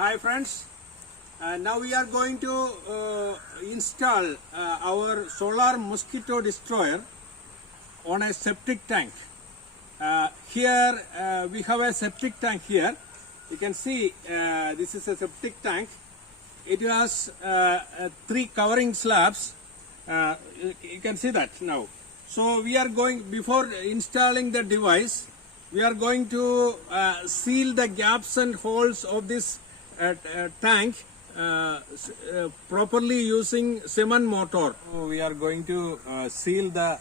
Hi friends, now we are going to install our solar mosquito destroyer on a septic tank. Here we have a septic tank here. You can see this is a septic tank. It has 3 covering slabs. You can see that now. So we are going, before installing the device, we are going to seal the gaps and holes of this tank properly using cement mortar. So we are going to seal the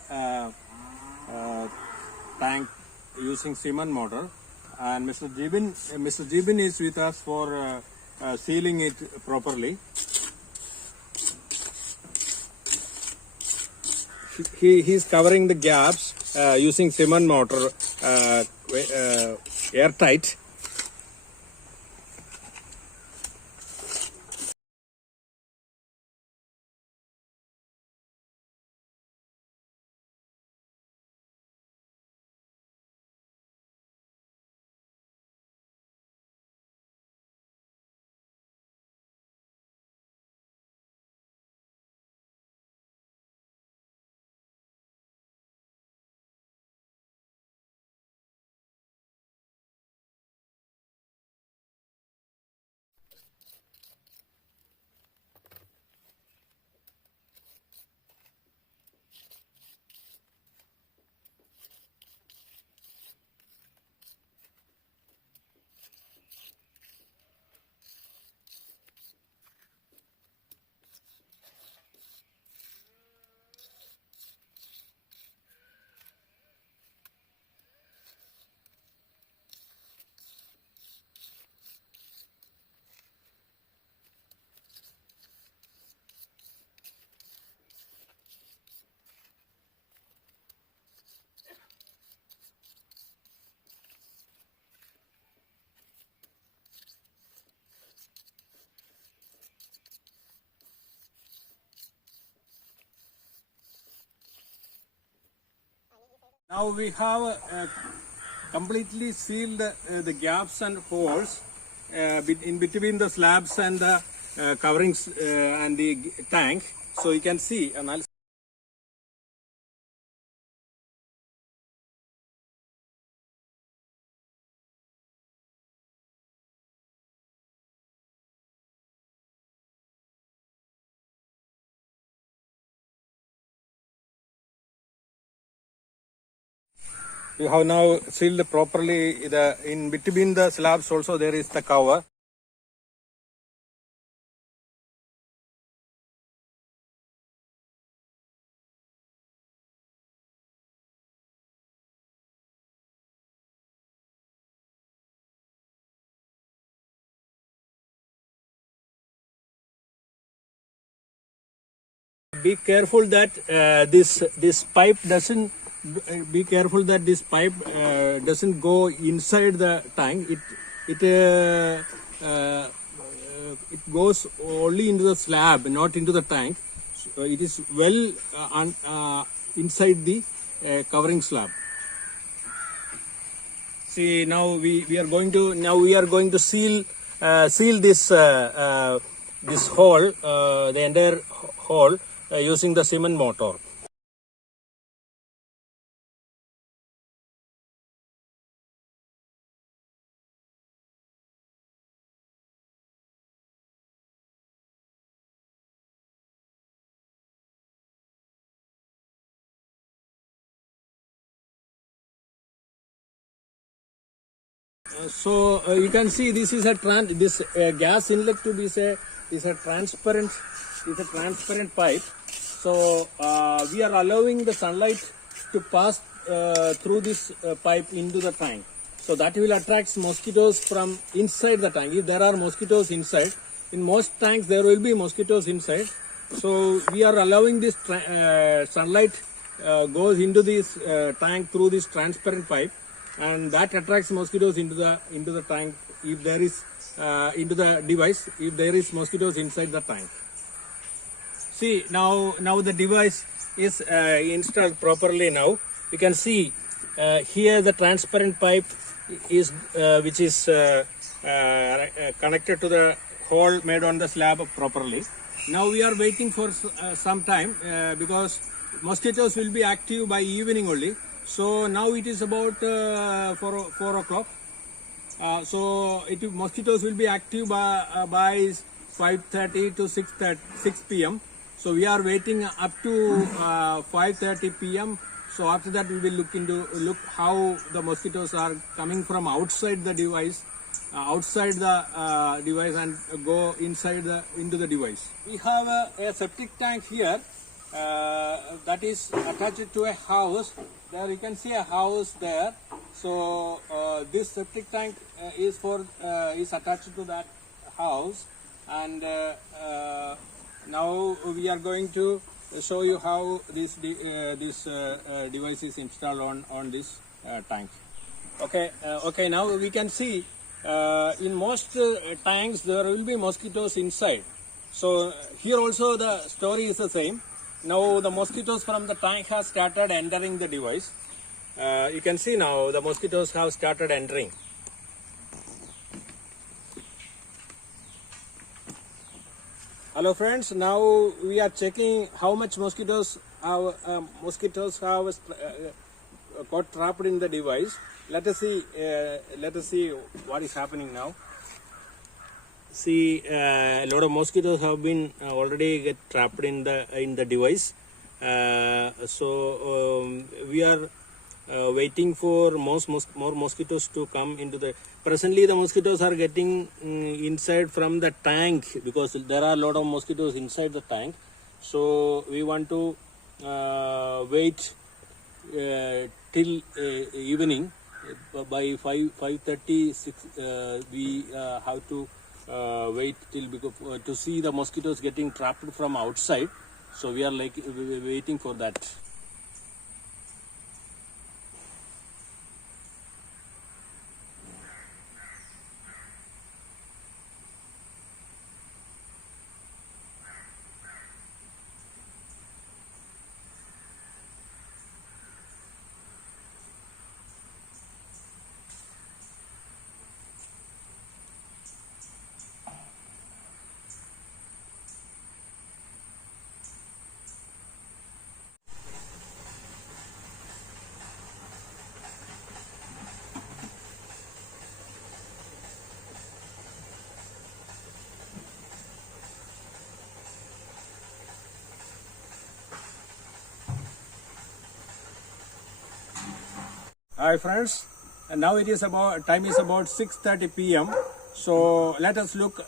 tank using cement mortar, and Mr. Jibin is with us for sealing it properly. He is covering the gaps using cement mortar airtight. Now we have completely sealed the gaps and holes in between the slabs and the coverings and the tank. So you can see, and I'll we have now sealed properly. In between the slabs also there is the cover. Be careful that this pipe doesn't. Be careful that this pipe doesn't go inside the tank. It goes only into the slab, not into the tank. So it is well inside the covering slab. See, now we are going to seal this this hole, the entire hole, using the cement mortar. So you can see this is a gas inlet tube is a transparent pipe. So we are allowing the sunlight to pass through this pipe into the tank. So that will attract mosquitoes from inside the tank. If there are mosquitoes inside, in most tanks there will be mosquitoes inside. So we are allowing this sunlight goes into this tank through this transparent pipe, and that attracts mosquitoes into the tank if there is into the device if there is mosquitoes inside the tank. See, now the device is installed properly. Now you can see here the transparent pipe is which is connected to the hole made on the slab properly. Now we are waiting for some time because mosquitoes will be active by evening only. So now it is about 4 o'clock. So mosquitoes will be active by 5:30 to 6 p.m. So we are waiting up to 5:30 p.m. So after that we will look how the mosquitoes are coming from outside the device, and go into the device. We have a septic tank here that is attached to a house. There you can see a house there. So this septic tank is attached to that house, and now we are going to show you how this device is installed on this tank. Okay. Now we can see in most tanks there will be mosquitoes inside. So here also the story is the same. Now the mosquitoes from the tank have started entering the device. You can see now the mosquitoes have started entering. Hello friends, now we are checking how much mosquitoes have got trapped in the device. Let us see what is happening now. See, a lot of mosquitoes have been already get trapped in the device. So we are waiting for more mosquitoes to come into the. Presently, the mosquitoes are getting inside from the tank because there are a lot of mosquitoes inside the tank. So we want to wait till evening. By 5:30, we have to wait till to see the mosquitoes getting trapped from outside. So we are waiting for that. Hi friends, and now time is about 6:30 p.m. So let us look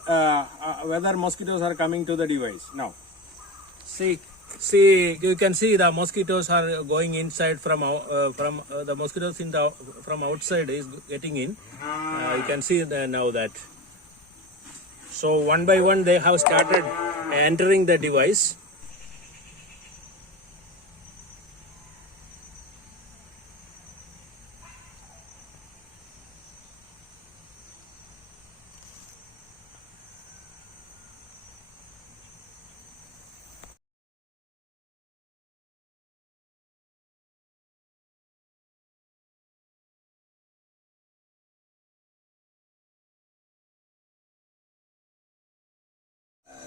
whether mosquitoes are coming to the device now. See, you can see the mosquitoes are going inside from the mosquitoes from outside is getting in. You can see now that. So one by one they have started entering the device.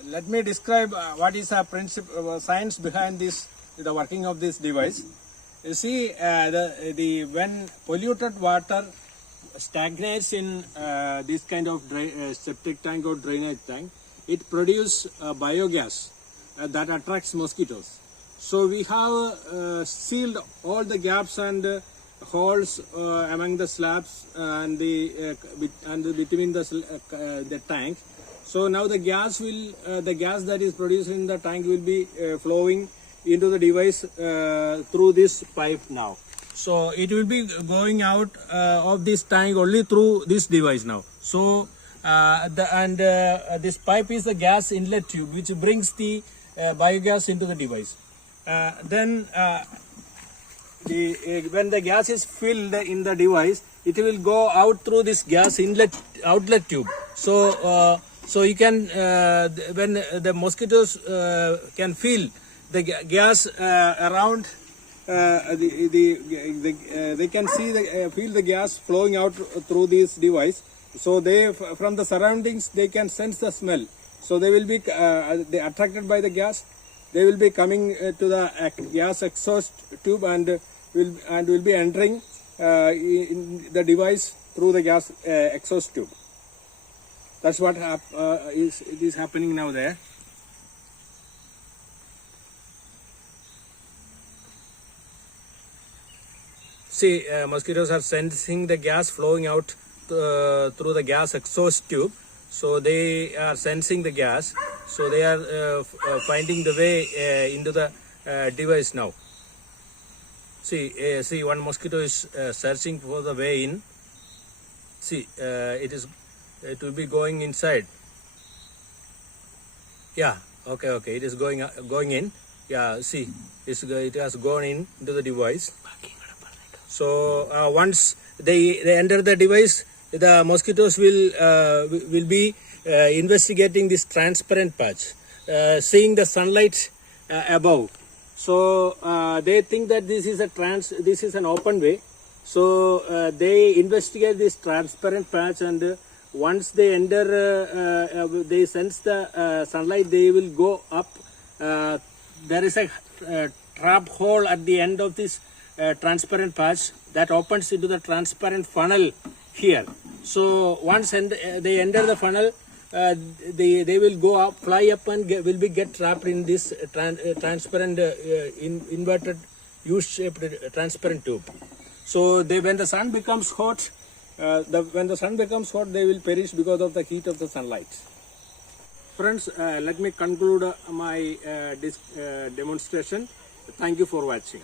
Let me describe what is a science behind the working of this device. You see, when polluted water stagnates in this kind of septic tank or drainage tank, it produces biogas that attracts mosquitoes. So we have sealed all the gaps and holes among the slabs and between the tank. So now the gas that is produced in the tank will be flowing into the device through this pipe now. So it will be going out of this tank only through this device now. So this pipe is the gas inlet tube which brings the biogas into the device. Then when the gas is filled in the device, it will go out through this gas outlet tube. So you can when the mosquitoes can feel the gas around, they can feel the gas flowing out through this device, So they from the surroundings they can sense the smell. So they will be they attracted by the gas. They will be coming to the gas exhaust tube and will be entering in the device through the gas exhaust tube. That's what is happening now there. See, mosquitoes are sensing the gas flowing out through the gas exhaust tube. So they are sensing the gas. So they are finding the way into the device now. See, one mosquito is searching for the way in. See, it will be going inside. Yeah, okay, it is going in. Yeah, see, it has gone into the device. So once they enter the device, the mosquitoes will be investigating this transparent patch, seeing the sunlight above. So they think that this is an open way. So they investigate this transparent patch, and once they enter, they sense the sunlight. They will go up. There is a trap hole at the end of this transparent patch that opens into the transparent funnel here. So once they enter the funnel, they will go up, fly up, and will get trapped in this transparent inverted U-shaped transparent tube. So when the sun becomes hot, when the sun becomes hot, they will perish because of the heat of the sunlight. Friends, let me conclude my demonstration. Thank you for watching.